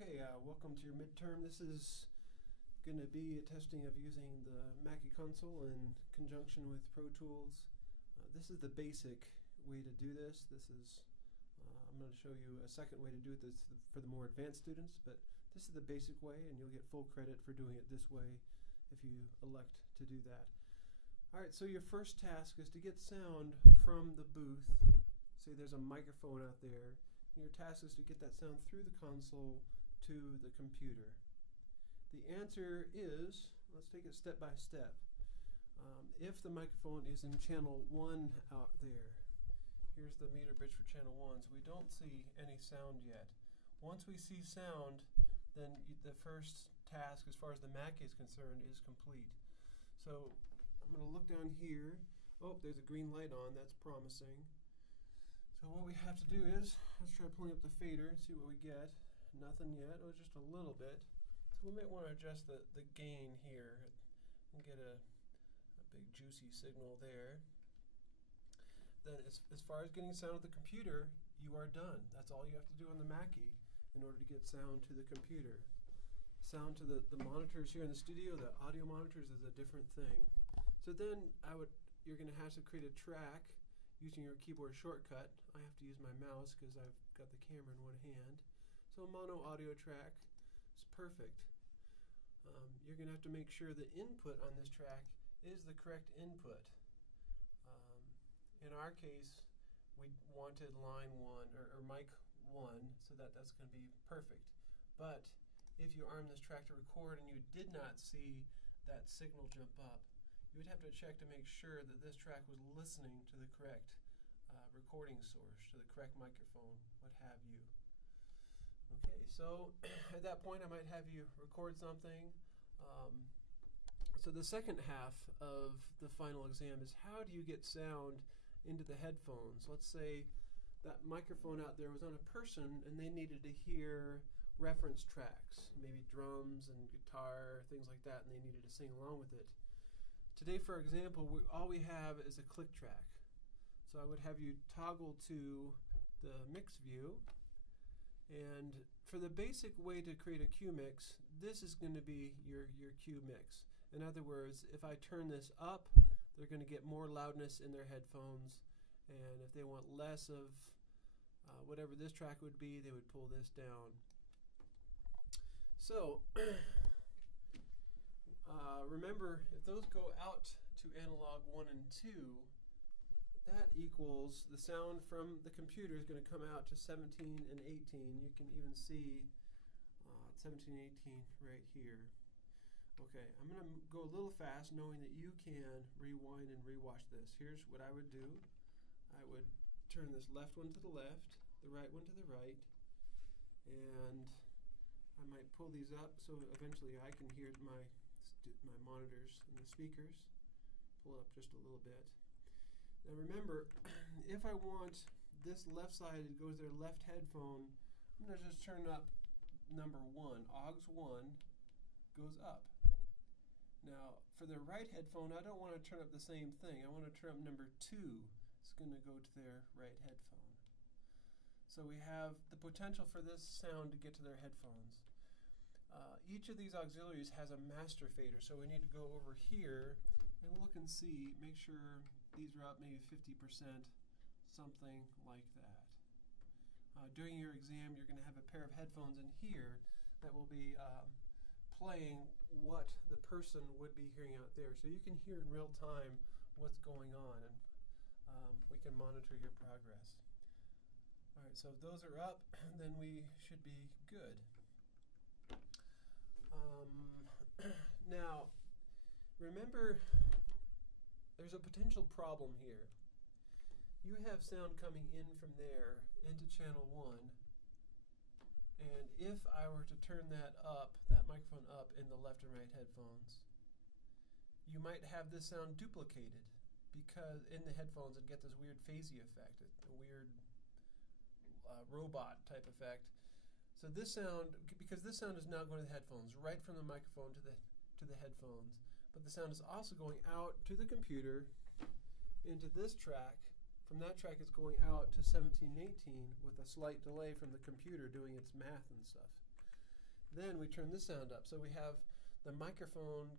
Okay, welcome to your midterm. This is going to be a testing of using the Mackie console in conjunction with Pro Tools. This is the basic way to do this. I'm going to show you a second way to do it that's for the more advanced students, but this is the basic way, and you'll get full credit for doing it this way if you elect to do that. Alright, so your first task is to get sound from the booth. Say there's a microphone out there. Your task is to get that sound through the console to the computer. The answer is, let's take it step by step. If the microphone is in channel 1 out there, here's the meter bridge for channel 1, so we don't see any sound yet. Once we see sound, then the first task as far as the Mackie is concerned is complete. So I'm going to look down here. Oh, there's a green light on, that's promising. So what we have to do is, let's try pulling up the fader and see what we get. Nothing yet, oh, just a little bit. So we might want to adjust the gain here and get a big juicy signal there. Then as far as getting sound at the computer, you are done. That's all you have to do on the Mackie in order to get sound to the computer. Sound to the monitors here in the studio, the audio monitors, is a different thing. So then you're going to have to create a track using your keyboard shortcut. I have to use my mouse because I've got the camera in one hand. So a mono audio track is perfect. You're going to have to make sure the input on this track is the correct input. In our case, we wanted line 1 or mic 1, so that's going to be perfect. But if you arm this track to record and you did not see that signal jump up, you would have to check to make sure that this track was listening to the correct recording source, to the correct microphone, what have you. Okay, so at that point I might have you record something. So the second half of the final exam is how do you get sound into the headphones? Let's say that microphone out there was on a person and they needed to hear reference tracks, maybe drums and guitar, things like that, and they needed to sing along with it. Today, for example, all we have is a click track. So I would have you toggle to the mix view, and for the basic way to create a cue mix, this is going to be your cue mix. In other words, if I turn this up, they're going to get more loudness in their headphones, and if they want less of whatever this track would be, they would pull this down. So remember, if those go out to analog 1 and 2, that equals the sound from the computer is going to come out to 17 and 18. You can even see 17 and 18 right here. Okay, I'm going to go a little fast knowing that you can rewind and rewatch this. Here's what I would do. I would turn this left one to the left, the right one to the right, and I might pull these up so eventually I can hear my monitors and the speakers. Pull it up just a little bit. Now remember, if I want this left side to go to their left headphone, I'm going to just turn up number 1. Aux 1 goes up. Now for the right headphone, I don't want to turn up the same thing. I want to turn up number 2. It's going to go to their right headphone. So we have the potential for this sound to get to their headphones. Each of these auxiliaries has a master fader, so we need to go over here and look and see, make sure these are up maybe 50%, something like that. During your exam, you're going to have a pair of headphones in here that will be playing what the person would be hearing out there. So you can hear in real time what's going on, and we can monitor your progress. All right, so if those are up, then we should be good. Now, remember, there's a potential problem here. You have sound coming in from there into channel 1, and if I were to turn that microphone up in the left and right headphones, you might have this sound duplicated because in the headphones and get this weird phasey effect, a weird robot type effect. So this sound, because this sound is now going to the headphones, right from the microphone to the headphones, but the sound is also going out to the computer into this track. From that track it's going out to 17 and 18 with a slight delay from the computer doing its math and stuff. Then we turn this sound up. So we have the microphone,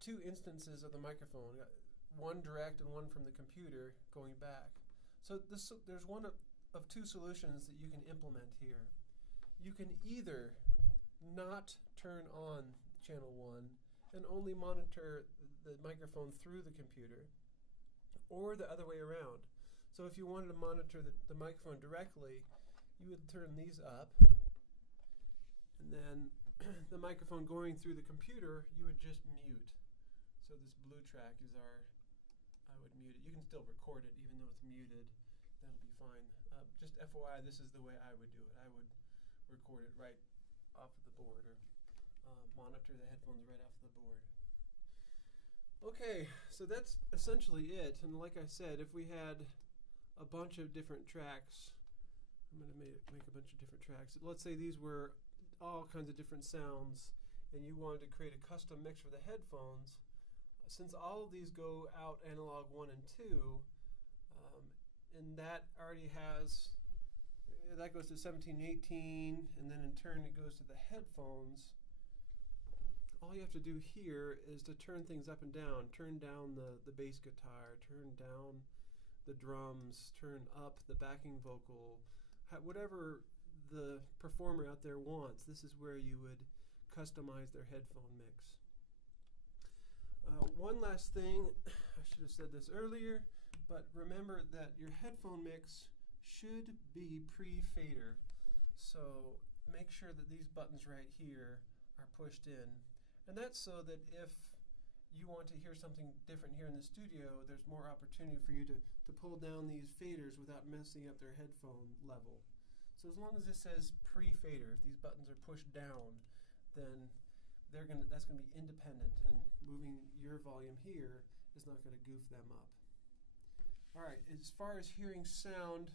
two instances of the microphone, one direct and one from the computer going back. So there's one of two solutions that you can implement here. You can either not turn on channel 1 and only monitor the microphone through the computer, or the other way around. So if you wanted to monitor the microphone directly, you would turn these up, and then the microphone going through the computer, you would just mute. So this blue track is I would mute it. You can still record it even though it's muted. That'll be fine. Just FYI, this is the way I would do it. I would record it right off of the board, or monitor the headphones right off the board. Okay, so that's essentially it. And like I said, if we had a bunch of different tracks, I'm going to make a bunch of different tracks. Let's say these were all kinds of different sounds, and you wanted to create a custom mix for the headphones. Since all of these go out analog 1 and 2, and that already has, that goes to 17, 18, and then in turn it goes to the headphones. All you have to do here is to turn things up and down. Turn down the bass guitar, turn down the drums, turn up the backing vocal, whatever the performer out there wants. This is where you would customize their headphone mix. One last thing, I should have said this earlier, but remember that your headphone mix should be pre-fader. So make sure that these buttons right here are pushed in. And that's so that if you want to hear something different here in the studio, there's more opportunity for you to pull down these faders without messing up their headphone level. So as long as it says pre-fader, if these buttons are pushed down, then that's going to be independent, and moving your volume here is not going to goof them up. All right, as far as hearing the sound,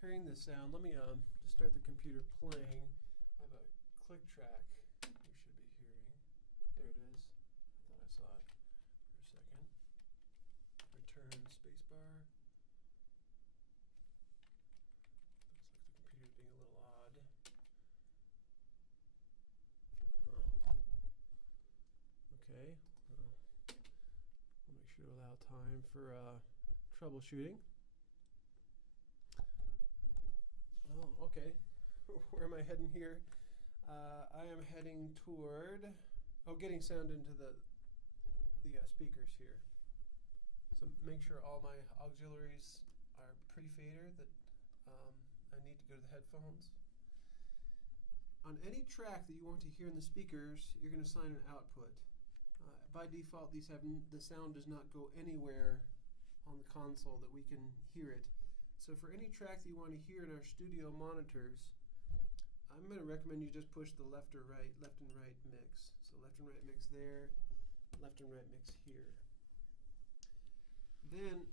let me just start the computer playing. I have a click track you should be hearing. There it is. I thought I saw it for a second. Return spacebar. Looks like the computer's being a little odd. Okay, we'll make sure to allow time for troubleshooting. Oh, okay. Where am I heading here? I am heading toward, getting sound into the speakers here. So make sure all my auxiliaries are pre-fader, that I need to go to the headphones. On any track that you want to hear in the speakers, you're going to assign an output. By default, the sound does not go anywhere on the console that we can hear it. So for any track that you want to hear in our studio monitors, I'm going to recommend you just push the left and right mix. So left and right mix there, left and right mix here. Then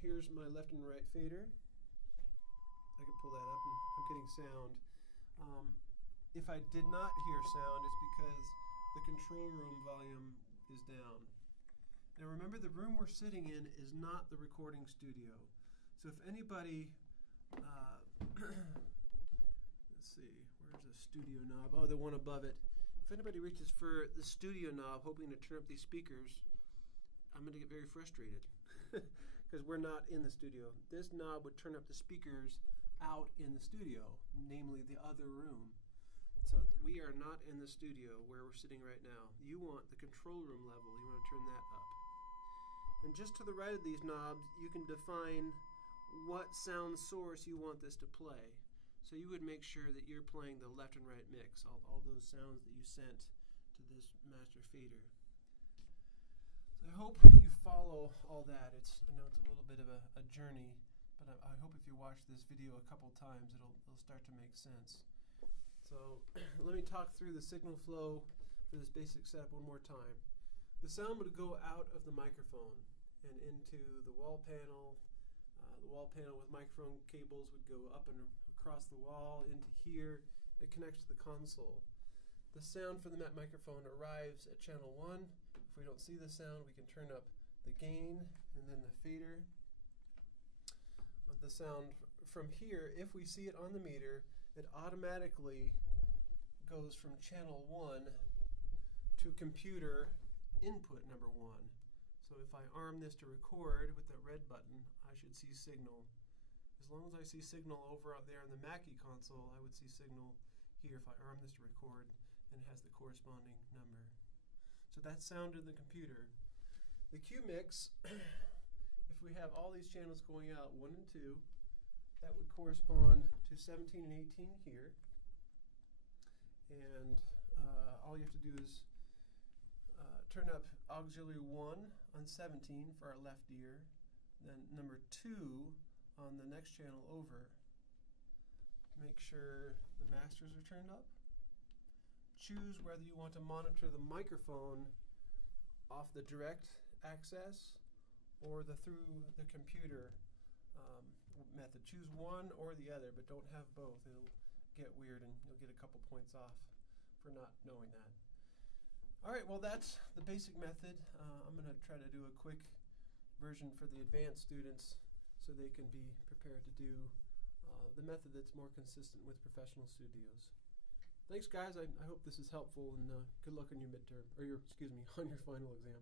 here's my left and right fader. I can pull that up and I'm getting sound. If I did not hear sound, it's because the control room volume is down. Now remember, the room we're sitting in is not the recording studio. So if anybody, let's see, where's the studio knob? Oh, the one above it. If anybody reaches for the studio knob hoping to turn up these speakers, I'm going to get very frustrated because we're not in the studio. This knob would turn up the speakers out in the studio, namely the other room. So we are not in the studio where we're sitting right now. You want the control room level. You want to turn that up. And just to the right of these knobs, you can define what sound source you want this to play. So you would make sure that you're playing the left and right mix, all those sounds that you sent to this master fader. So I hope you follow all that. I know it's a little bit of a journey, but I hope if you watch this video a couple times, it'll start to make sense. So let me talk through the signal flow for this basic setup one more time. The sound would go out of the microphone and into the wall panel. The wall panel with microphone cables would go up and across the wall into here. It connects to the console. The sound from the microphone arrives at channel 1. If we don't see the sound, we can turn up the gain and then the fader. The sound from here, if we see it on the meter, it automatically goes from channel 1 to computer input number 1. So if I arm this to record with the red button, I should see signal. As long as I see signal over out there in the Mackie console, I would see signal here if I arm this to record and it has the corresponding number. So that's sound in the computer. The Q mix, if we have all these channels going out, 1 and 2, that would correspond to 17 and 18 here. And all you have to do is turn up auxiliary 1 on 17 for our left ear, then number 2 on the next channel over. Make sure the masters are turned up. Choose whether you want to monitor the microphone off the direct access or through the computer method. Choose one or the other, but don't have both. It'll get weird and you'll get a couple points off for not knowing that. Alright, well that's the basic method. I'm going to try to do a quick version for the advanced students so they can be prepared to do the method that's more consistent with professional studios. Thanks guys, I hope this is helpful, and good luck on your midterm, or your, excuse me, on your final exam.